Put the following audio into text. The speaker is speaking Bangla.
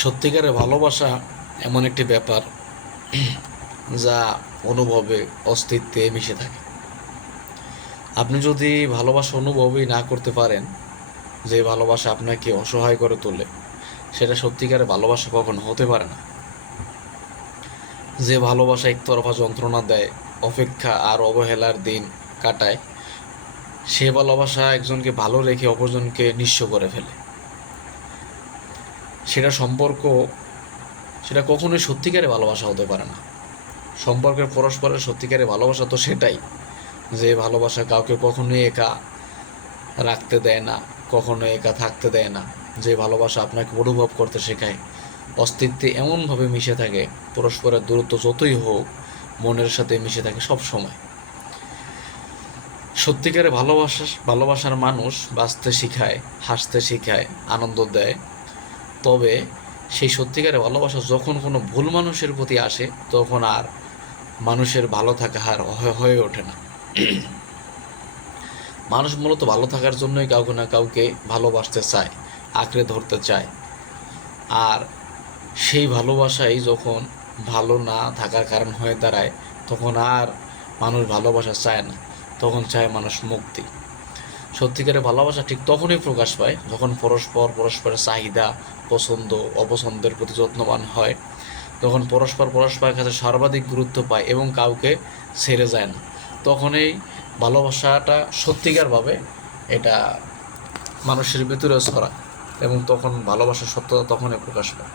সত্যিকারের ভালোবাসা এমন একটি ব্যাপার যা অনুভবে অস্তিত্বে মিশে থাকে। আপনি যদি ভালোবাসা অনুভবই না করতে পারেন, যে ভালোবাসা আপনাকে অসহায় করে তোলে, সেটা সত্যিকারের ভালোবাসা কখনো হতে পারে না। যে ভালোবাসা একতরফা যন্ত্রণা দেয়, অপেক্ষা আর অবহেলার দিন কাটায়, সে ভালোবাসা একজনকে ভালো রেখে অপরজনকে নিঃস্ব করে ফেলে। সেটা কখনোই সত্যিকারের ভালোবাসা হতে পারে না। সম্পর্কের পরস্পরের সত্যিকারের ভালোবাসা তো সেটাই, যে ভালোবাসা কাউকে কখনোই একা রাখতে দেয় না, কখনো একা থাকতে দেয় না। যে ভালোবাসা আপনাকে অনুভব করতে শেখায়, অস্তিত্বে এমনভাবে মিশে থাকে, পরস্পরের দূরত্ব যতই হোক মনের সাথে মিশে থাকে সব সময়। সত্যিকারের ভালোবাসার মানুষ বাঁচতে শেখায়, হাসতে শেখায়, আনন্দ দেয়। তবে সেই সত্যিকারের ভালোবাসা যখন কোনো ভুল মানুষের প্রতি আসে, তখন আর মানুষের ভালো থাকা আর হয়ে ওঠে না। মানুষ মূলত ভালো থাকার জন্যই কাউকে না কাউকে ভালোবাসতে চায়, আঁকড়ে ধরতে চায়। আর সেই ভালোবাসাই যখন ভালো না থাকার কারণ হয়ে দাঁড়ায়, তখন আর মানুষ ভালোবাসা চায় না, তখন চায় মানুষ মুক্তি। সত্যিকারের ভালোবাসা ঠিক তখনই প্রকাশ পায় যখন পরস্পরের চাহিদা, পছন্দ অপছন্দের প্রতি যত্নবান হয়, তখন পরস্পরের কাছে সর্বাধিক গুরুত্ব পায় এবং কাউকে ছেড়ে যায় না। তখনই ভালোবাসাটা সত্যিকারভাবে এটা মানুষের ভিতরে ছড়ায় এবং তখন ভালোবাসার সত্যতা তখনই প্রকাশ পায়।